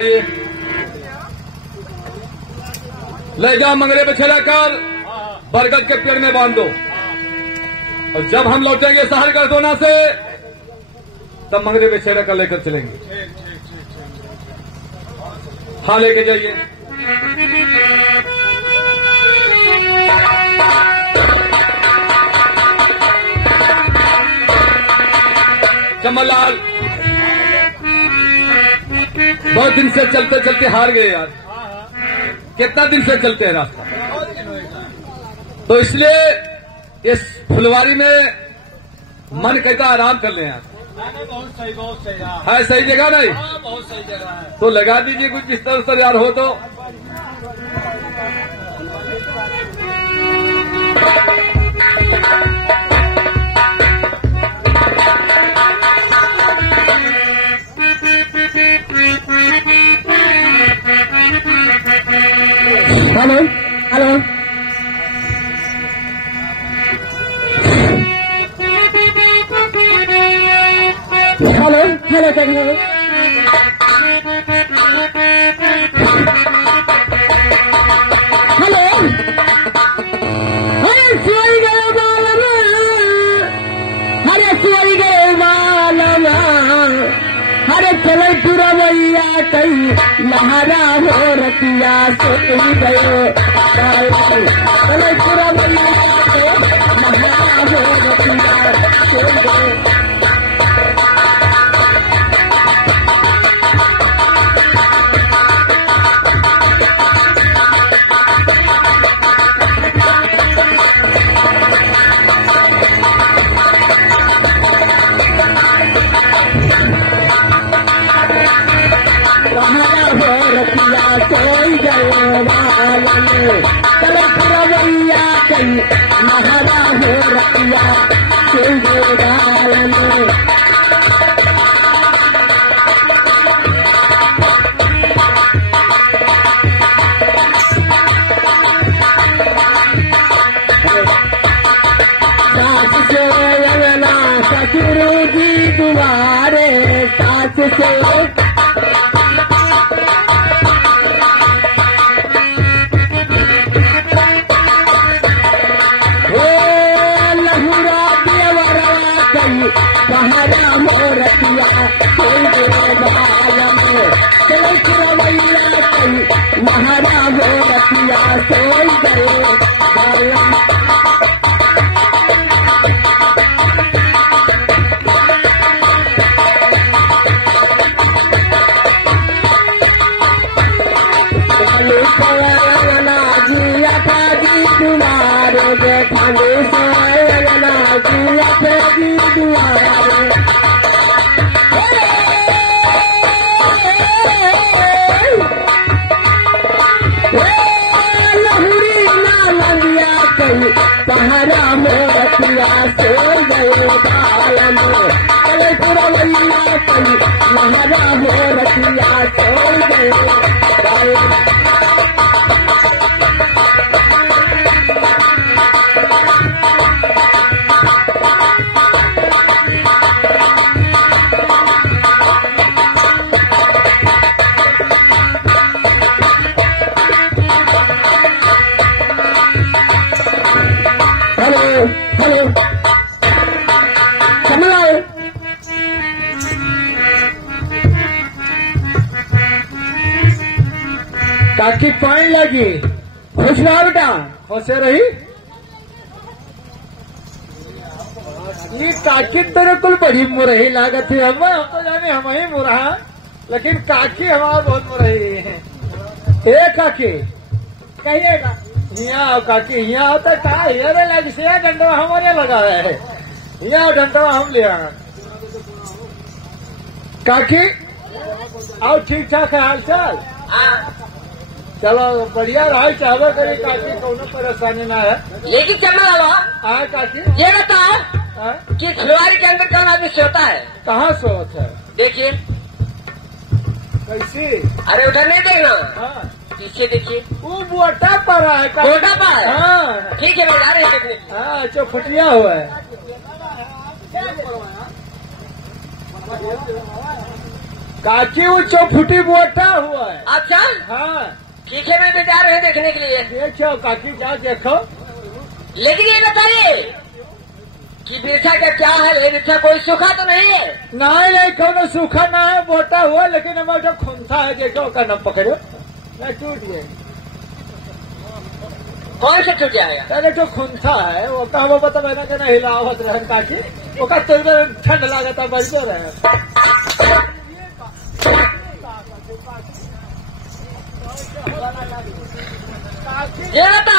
ले जा मंगरे पे छिड़ाकर बरगद के पेड़ में बांध दो और जब हम लौटेंगे शहर गर्दोना से तब मंगरे पे छिड़ाकर लेकर चलेंगे। हाँ लेके जाइए। चमनलाल बहुत दिन से चलते चलते हार गए यार। कितना दिन से चलते हैं रास्ता, तो इसलिए इस फुलवारी में मन कहता आराम कर लें यार। बहुत सही है सही जगह नहीं? बहुत सही जगह है। तो लगा दीजिए कुछ बिस्तर उस्तर यार हो तो। Hello hello hello hello hello hello अरे सोई गए बालमा, अरे सोई गए बालमा, अरे चलो पुरवैया कई लहरा हो रतिया सोई गए चलो पुरवैया लहरा हो रतिया सोई गए। सोई गए बालन चलो पुरवैया कई महरा हो रतिया सोई गए बालन। सास से अंगना ससुर जी दुआरे, सास से महरा हो रतिया सोई गए बालन चलो पुरवैया कई महरा हो रतिया सोई गए बालन। जिया जी तुम्हारे जेठानी सोयना जिया जी दुआरे लहुरी नालिया कई पहरा में रतिया सो गए बालन चले पुरवैया कई महरा हो रतिया सो गए बालन। हेलो हेलो चमनलाल काकी पानी लगी खुश रहा बेटा, खुश रही। ये काकी तेरे कुल बड़ी मुरही लागत है। हम तो जाने हम ही मुरहा, लेकिन काकी हमारा बहुत मुरही है। ए काकी कहिएगा यहाँ काकी यहाँ होता कहा हियर लग से डंडवा हमारे लगा है, यहाँ डंडवा हम ले आए। काकी और ठीक ठाक है हाल चाल? चलो बढ़िया रहा चाहबो करी काकी, कोनो परेशानी ना है। लेकिन चमनलाल हाँ काकी ये बताओ कि फुलवारी के अंदर कौन आदमी सोता है? कहाँ सोच है? देखिए कैसी? अरे उधर नहीं देखना, हाँ पीछे देखिए वो बोटा पर है। बोटा पर? हाँ ठीक है मैं जा रही हूँ देखने। हाँ चौफुटिया हुआ है। काकी वो चौफुटी मोटा हुआ है। अच्छा, हाँ पीछे में भी जा रहे हैं देखने के लिए। देखो काकी क्या देखो। लेकिन ये बताइए कि वृक्षा का क्या है? ये वृक्षा कोई सूखा तो नहीं है? नहीं कौन सूखा ना है, मोटा हुआ, लेकिन हमारा खुंथा है, देखो का न पकड़ो न टूट गए। कौन से टूट जाएगा? पहले तो खुंथा है वो कहा वो बता मैंने कहना हिलावत रहन काकी वो का तो ठंड लागता बजते रहे। ये बता,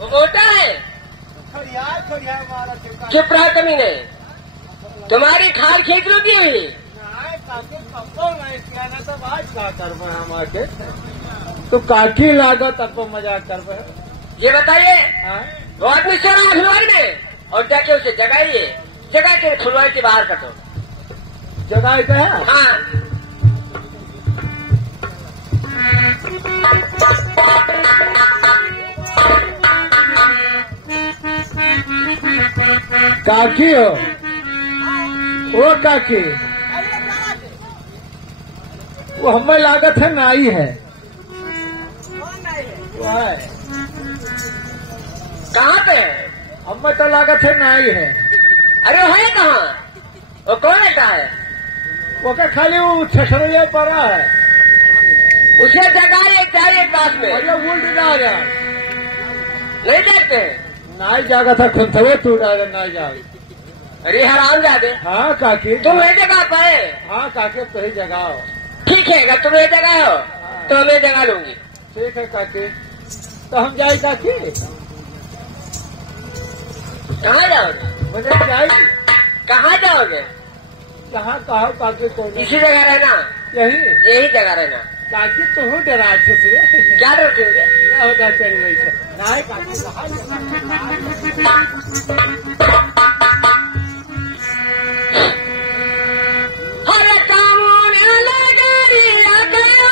वो मोटा है, चुप रहा कमी नहीं। तुम्हारी खाल खींच लो दी हुई। तो काकी लागत आपको मजाक कर। ये बताइए, वो आदमी सो रहा है फुलवारी में, और जाके उसे जगाइए, जगा के फुलवारी के बाहर कर दो। जगह का है। हाँ, काकी हो वो काकी, वो हमें लागत है नाई है। वो है कहाँ पे है? हमें तो लागत है नाई है। अरे वो है कहाँ? वो कौन रहता है? वो का खाली वो छठरिया पड़ा है। उसे जगा रहे चाहिए पास में, अरे उल्ट जा रहा नहीं देखते हैं? नाई जागा था खुंथवे टूट रहा नाई जाग। अरे हराम जादे, हाँ काकी तुम नहीं जगा पाए? हाँ काकी तो ही जगह हो। ठीक है, अगर तुम नहीं जगा हो तो मैं जगा लूंगी। ठीक है काकी, तो हम जाए काकी। कहाँ जाओगे? मुझे जाएगी कहाँ जाओगे? कहाँ कहा काकी को इसी जगह रहना, यही यही जगह रहना। काकी तो हूँ डरा से क्या डरते हो? क्या होता चली गई से नाई काकी हर कामों में लगरिया गया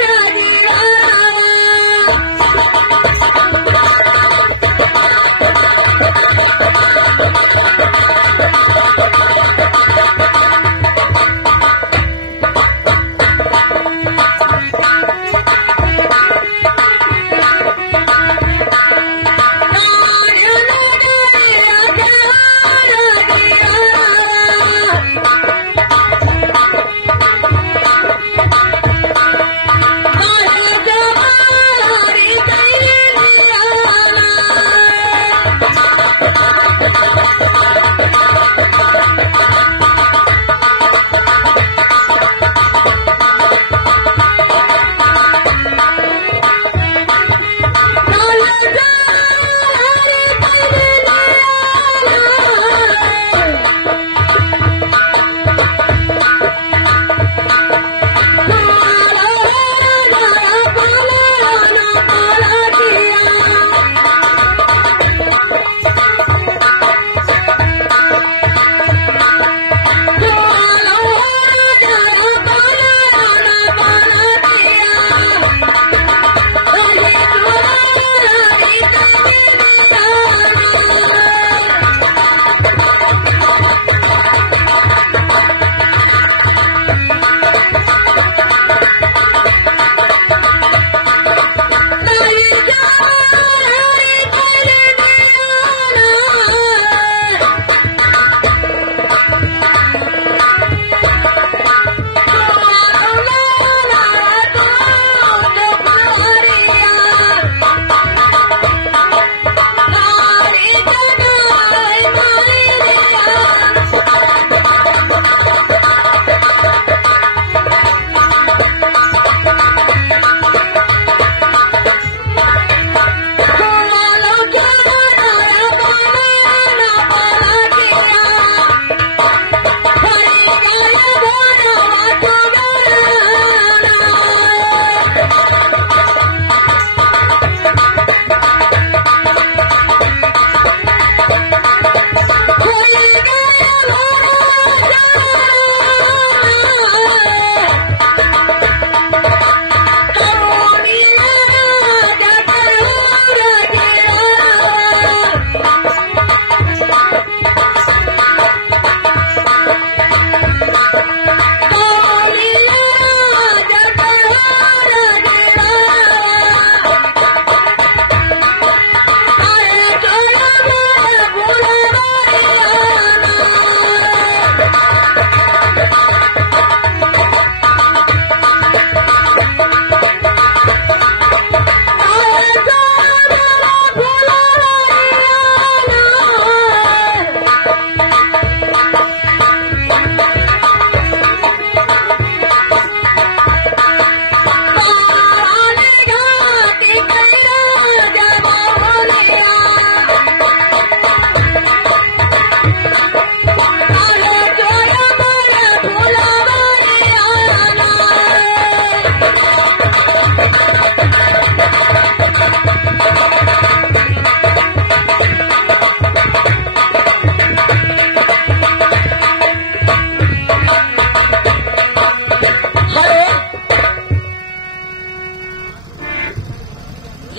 रगिया।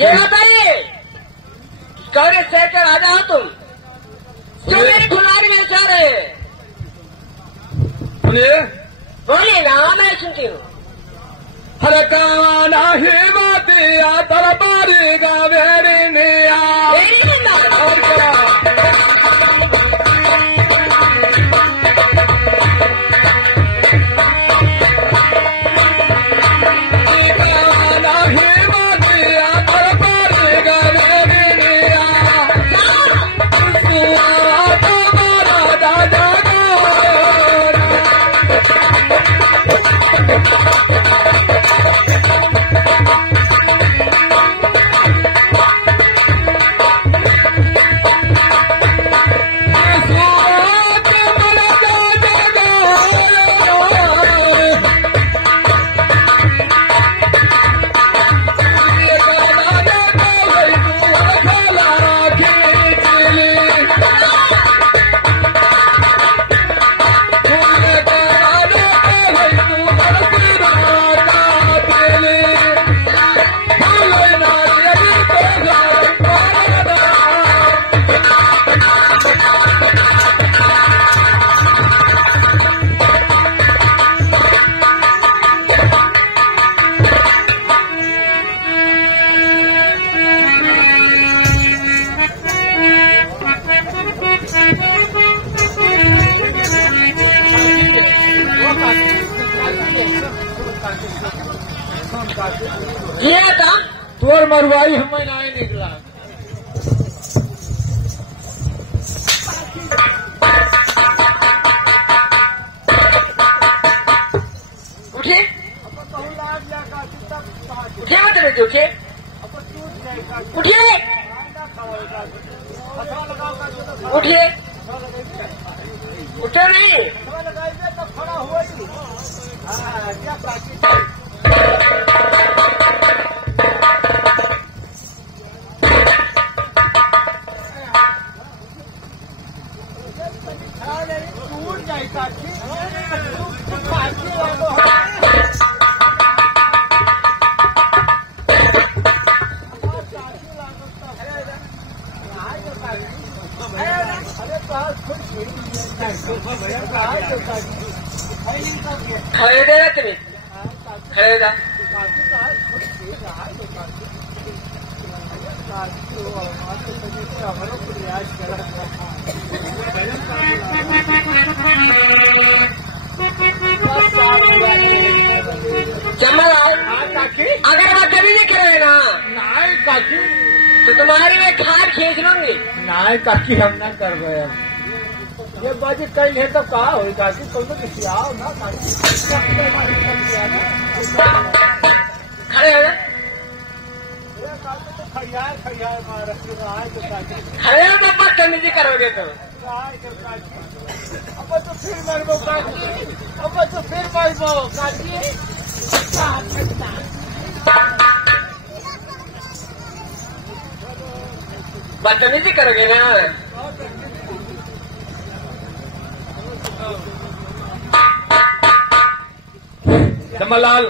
ये बताइए कौन शहर के राजा हो तुम जो मेरी फुलवारी में जा रहे हैं? सुनिए, बोलिएगा, मैं सुनती हूँ। हर काना ही बातिया दरबारी गावेरी निया। और क्या? ये था तोर मरवाई हमें नहीं निकला। उठे उठे मत बेटे, उठे उठिए उठिए उठे नहीं। खरीदेगा तुम्हें खरीदेगा जमलाल अगर बात कभी नहीं करेगा नाई काकी, तो तुम्हारी मैं खाद खींच लूंगी। नाई काकी हम ना कर गए। ये बाजी कल है तो कहा होगी काकी, तुम तो किसी आओ ना काकी। खड़े हो जा, खड़े हो तो बदतमीजी करोगे तो। अब तो फिर मरबो काकी, अब तो फिर मरबो काकी। बदतमीजी करोगे ना। जमलाल,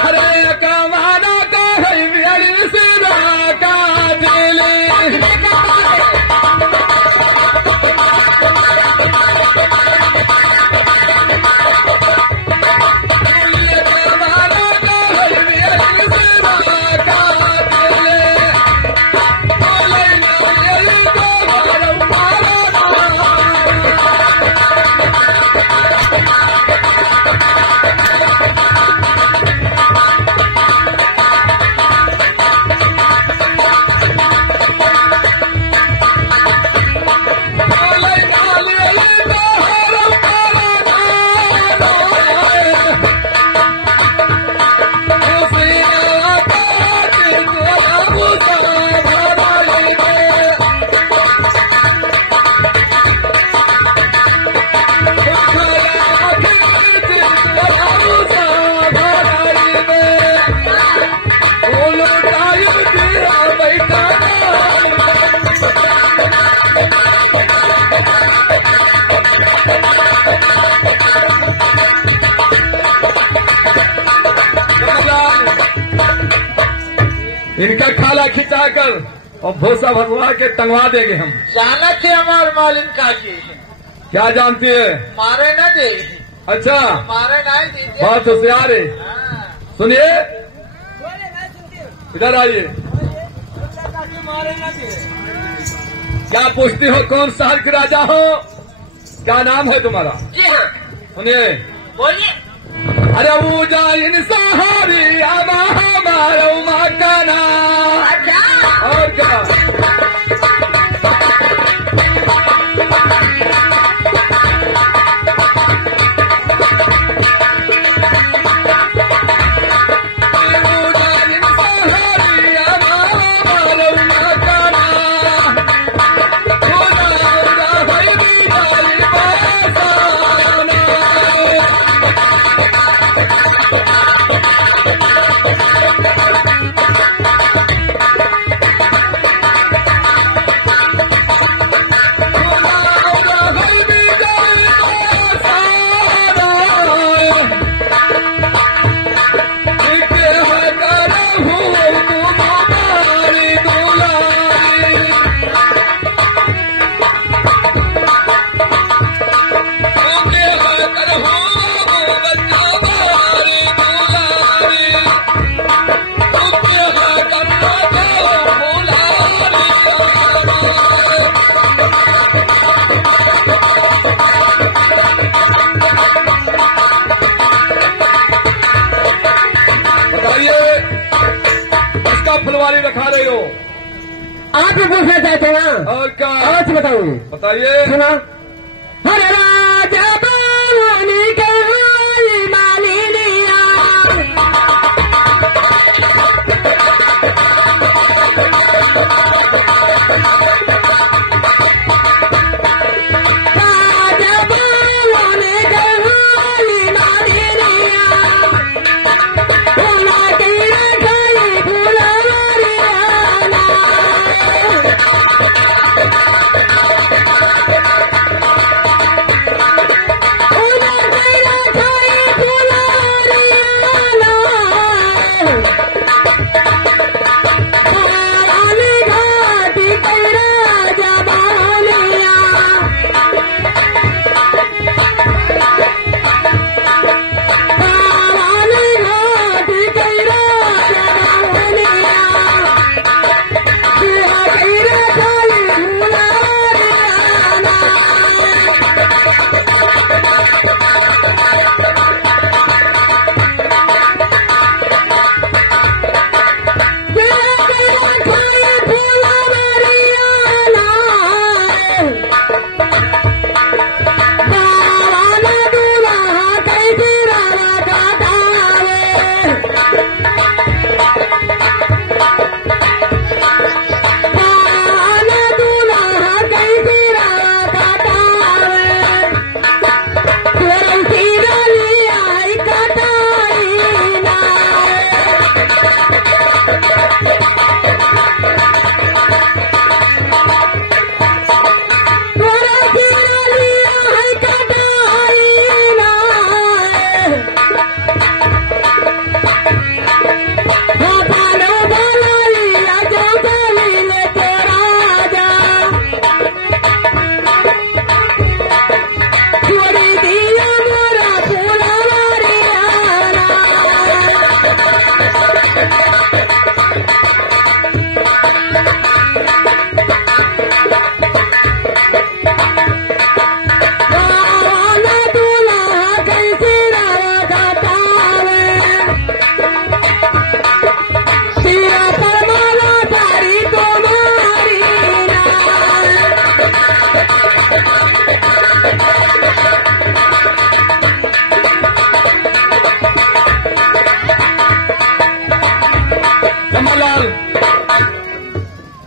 हरे कमाना का है मेरी सिरा का दिल। इनका खाला खिंचाकर और भूसा भरवा के टंगवा देंगे हम। जाना थे हमारे मालिन काकी, क्या जानती है? मारे न दे। अच्छा, मारे नहीं दीजिए। बहुत होशियार है। सुनिए, इधर आइए। मारे न दे। क्या पूछती हो? कौन शहर के राजा हो? क्या नाम है तुम्हारा? जी हाँ, सुनिए, बोलिए। अरे उजाइन सहारी आमा हमारा मकाना। अच्छा, और क्या? उजाइन सहारी आमा हमारा मकाना। उजाइन भाई जाली बासाना। फुलवारी रखा रहे हो? आप भी पूछना चाहते हैं ना? और क्या? अवश्य बताऊँ। बताइए। सुना, हर राजा बावनी के हुई मालिनिया। राजा बावनी के हुई मालिनिया। फूला की रखाई फुलवारियाना।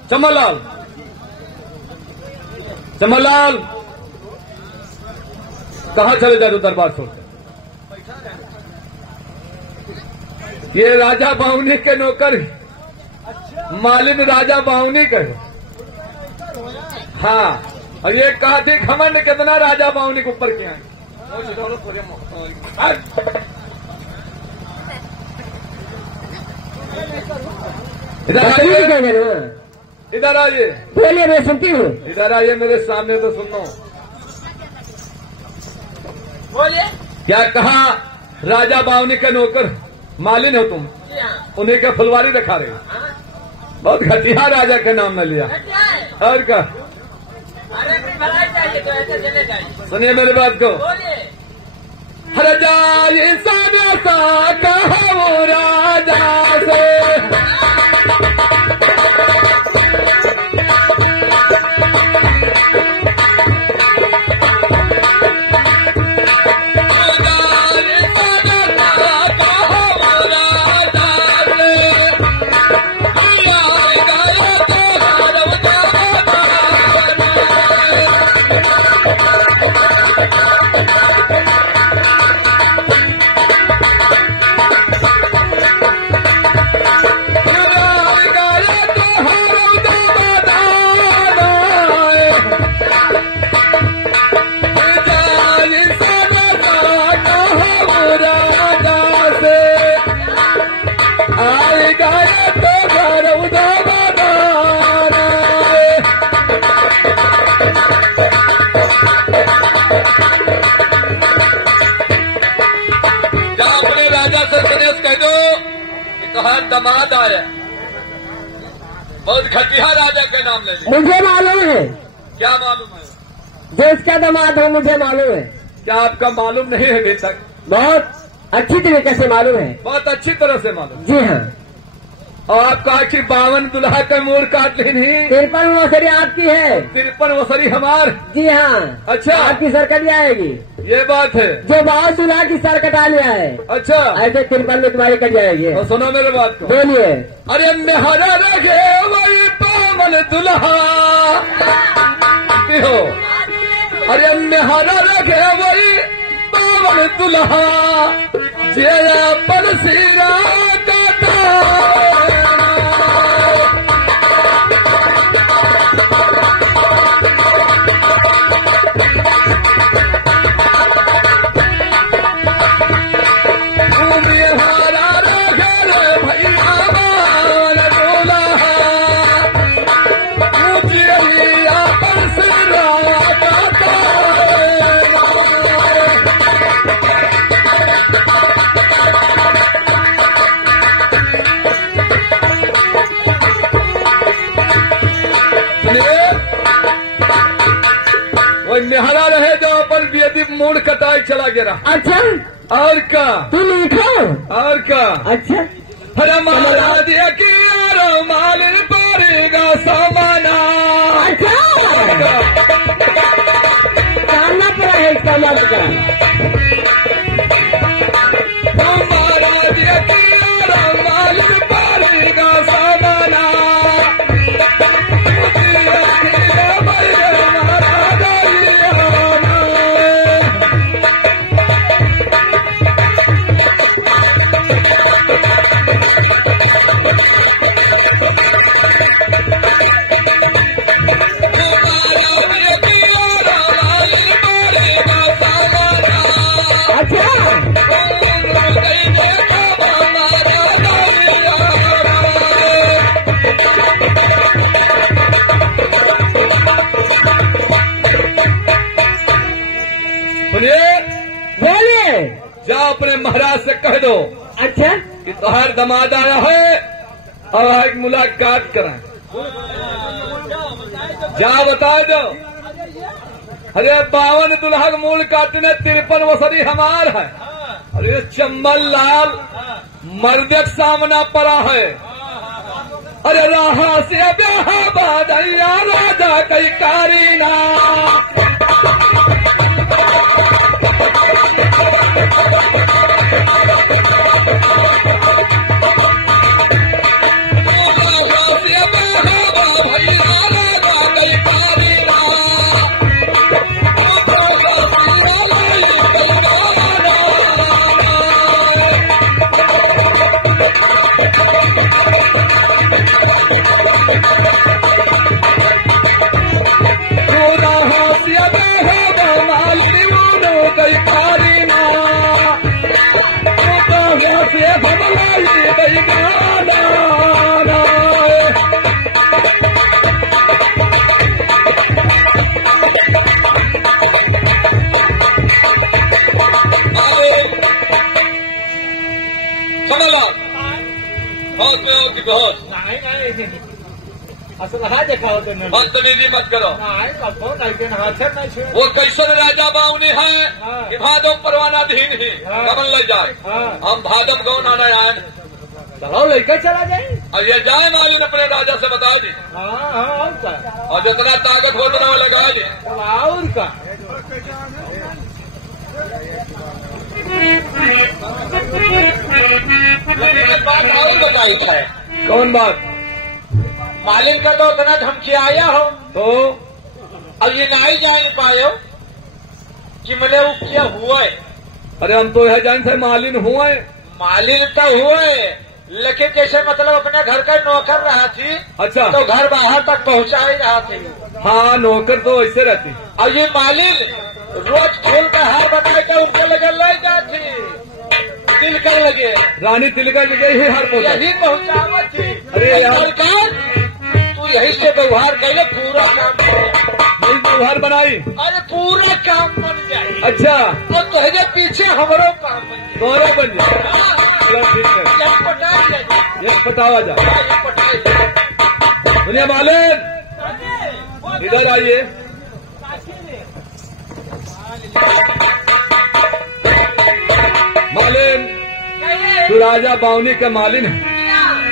चमनलाल, चमनलाल, कहाँ चले जा? तो दरबार छोड़कर। ये राजा बाहुनी के नौकर, मालिन राजा बाहुनी का है। हाँ, और ये कहा थी घमंड कितना राजा बाहुनी के ऊपर किया है। इधर बदतमीजी आइए, क्या करूं? इधर आइए, बोलिए, मैं सुनती हूँ। इधर आइए मेरे सामने तो सुनो। बोलिए। क्या कहा? राजा बावनी का नौकर मालिन हो तुम, जी हाँ। उन्हीं का फुलवारी दिखा रहे हो। हाँ? बहुत घटिया राजा का नाम न लिया। क्या है? और क्या? अरे कुछ भलाई चाहिए तो ऐसे चले जाइए। सुनिए मेरी बात को। बोलिए। राजा इंसान सा कहा वो राजा से, दमाद आया। बहुत घटिया राजा के नाम ले लिया। मुझे मालूम है, क्या मालूम है? जो इसका दामाद हो मुझे मालूम है। क्या आपका मालूम नहीं है अभी तक? बहुत अच्छी तरीके से मालूम है। बहुत अच्छी तरह से मालूम। जी हाँ। और आप कहा कि 52 दुल्हा का मोड़ काट ली नहीं, 53 वसरी आपकी है। 53 वसरी हमार। जी हाँ। अच्छा। आपकी सर कट जाएगी। ये बात है। जो 52 दुल्हा की सर कटा लिया है, अच्छा, ऐसे 53 में तुम्हारी कट जाएगी। तो सुनो मेरे बात को। बोलिए। अरे मेहरा रखे वही पावन दुल्हा हो। अरे मेहरा रखे वही पावन दुल्हा, जया पर सिरा काटा। निहरा रहे जो अपन बेदी मूड कटाई चला गया। अच्छा। और का? तुम लिखो। और का? अच्छा। हमारा दिया कि माल पड़ेगा सामाना। अच्छा। जानना पड़ा है इसका मतलब का। हमारा दिया कि माल पड़ेगा सामाना। बोलिए। जाओ अपने महाराज से कह दो अच्छा। कि तुम्हार दामाद आया है और एक मुलाकात कराएं। जाओ बता दो। अरे 52 दुल्हा का मूल काटने 53 वसरी हमार है। अरे चम्बल लाल मर्द सामना पड़ा है। अरे राहा से ब्याह बादैया राजा कई कारीना। राहा से बहुत नहीं नहीं असलहा देखा होते न बदतमीजी मत करो। नहीं कबो नहीं के हाथ नहीं छे वो कैसन राजा बाउनी है हाँ। कि भादव परवानाधीन ही हाँ। कमल ले जाए। हाँ। हम भादव गौन आना आए चलो लेकर चला जाए। और ये जाए मालिन अपने राजा से बता दी हाँ हाँ और का और जितना ताकत हो उतना वो लगा दी। और का एक बात और बताई है, कौन बात? मालिक का तो उतना धमकी आया हो, तो अब ये नहीं जान पाए कि मैंने वो क्या हुआ है। अरे हम तो यह जान से मालिन हुए। मालिक तो हुए, लेकिन जैसे मतलब अपने घर का नौकर रहा थी, अच्छा। तो घर बाहर तक पहुंचा ही रहा थी। हाँ नौकर तो ऐसे रहती। और ये मालिक रोज फूल का हार बना के उनके लगे ले जाती, तिलकर लगे रानी तिलका जगह ही हार पहुंचा। यही पहुंचावत थी। अरे यार। सरकार तू यही से व्यवहार कैले पूरा काम करे। नई व्यवहार बनाई। अरे पूरा काम बन जाए अच्छा और तुझे पीछे हमारो काम बन जाए। दोनों बन जाए। चलो ठीक है जब पटाई जाए ये बतावा जा। ये पटाई जाए। सुनिए मालिन इधर आइए। मालिन तू राजा बावनी का मालिन है।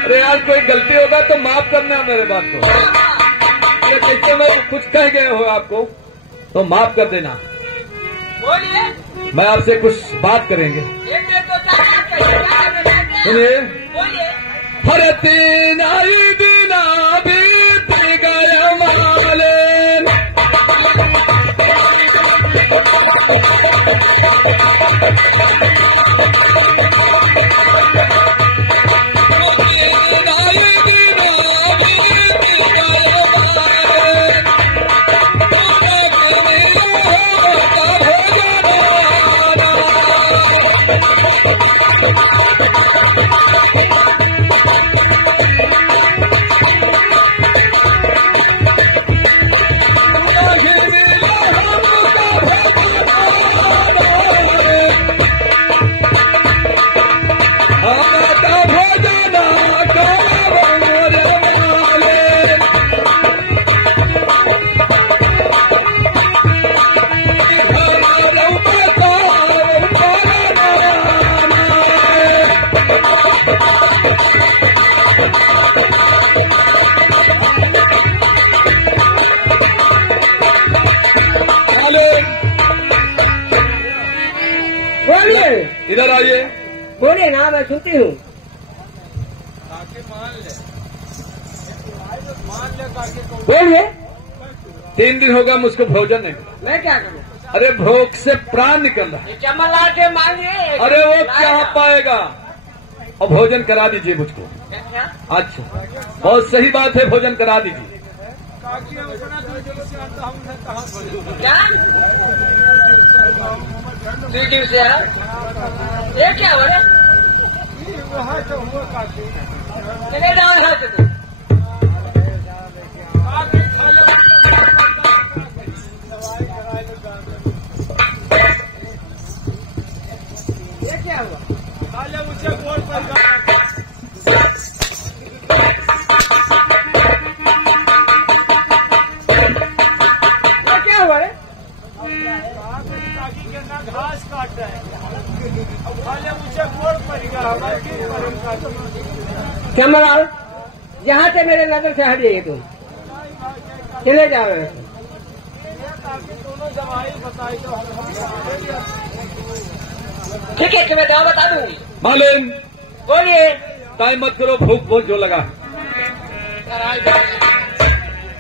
अरे यार कोई गलती होगा तो माफ करना मेरे बात को। अरे कैसे मैं कुछ कह गए हो आपको तो माफ कर देना। बोलिए मैं आपसे कुछ बात करेंगे। एक दो चार सुनिए बोलिए। हर तीन आई दिना बीत गया मालिन। बोलिए इधर आइए। बोलिए ना, मैं सुनती हूँ। बोलिए। 3 दिन हो गया मुझको भोजन नहीं मिला। मैं क्या करूँ? अरे भूख से प्राण निकल रहा है। चमला के मांगिए। अरे वो क्या पाएगा। और भोजन करा दीजिए मुझको। अच्छा बहुत सही बात है भोजन करा दीजिए। क्या वीडियो से है? ये क्या हो रहा है? चले जाओ यहाँ से। ये क्या हुआ? क्या हुआ रे? घास काट रहे हैं। अब खाले मुझे गोड़ पड़ गया हमारे चमलाल, यहाँ से मेरे नजर से हटिए तुम, चले जाओ। दोनों दवाई बताई तो ठीक है कि मैं दवा बता दूंगी। मालिन बोलिए। टाइम मत करो भूख बहुत जो लगा।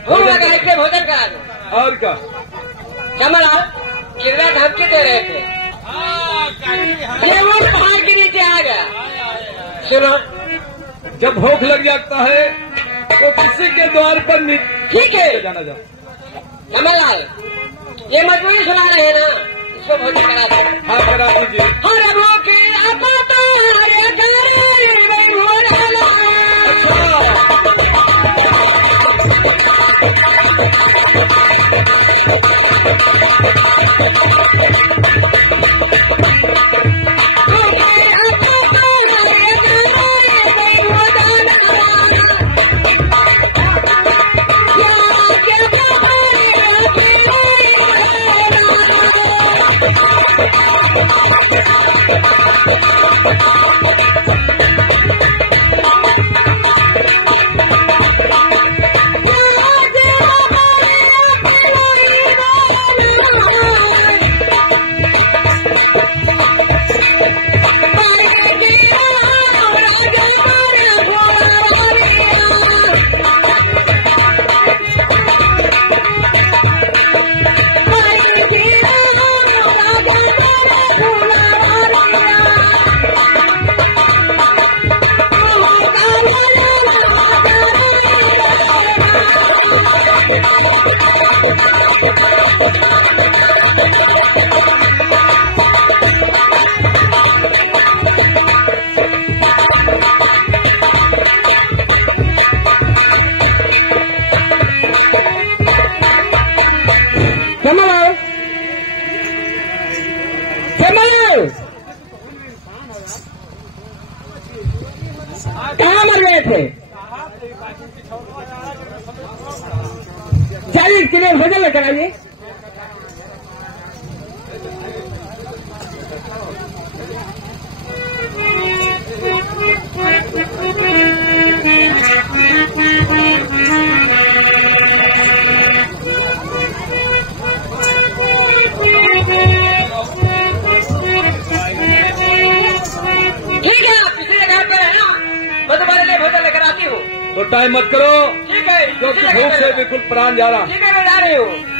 भूख लगा इसलिए भोजन करा दो। और क्या चमलाल कितना धमकी दे रहे थे, ये वो पहाड़ के नीचे आ गया। सुनो जब भूख लग जाता है तो किसी के द्वार पर ठीक है जाना जा। चमलाल ये मजबूरी सुना रहे हैं ना, इसको भोजन करा दो। हाँ करा दीजिए। हर भूखे आपा तो हरे गले में घोड़ा। कहाँ मर गए थे? 40 किलो भोजन लेकर आइए। ठीक है, आप किसी जगह पर है ना, मैं तुम्हारे लिए भोजन लेकर आती हूँ। तो टाइम मत करो, ठीक है, क्योंकि किसी जगह भूख पर से है। बिल्कुल प्राण जा रहा। ठीक है, मैं जा रही हूँ।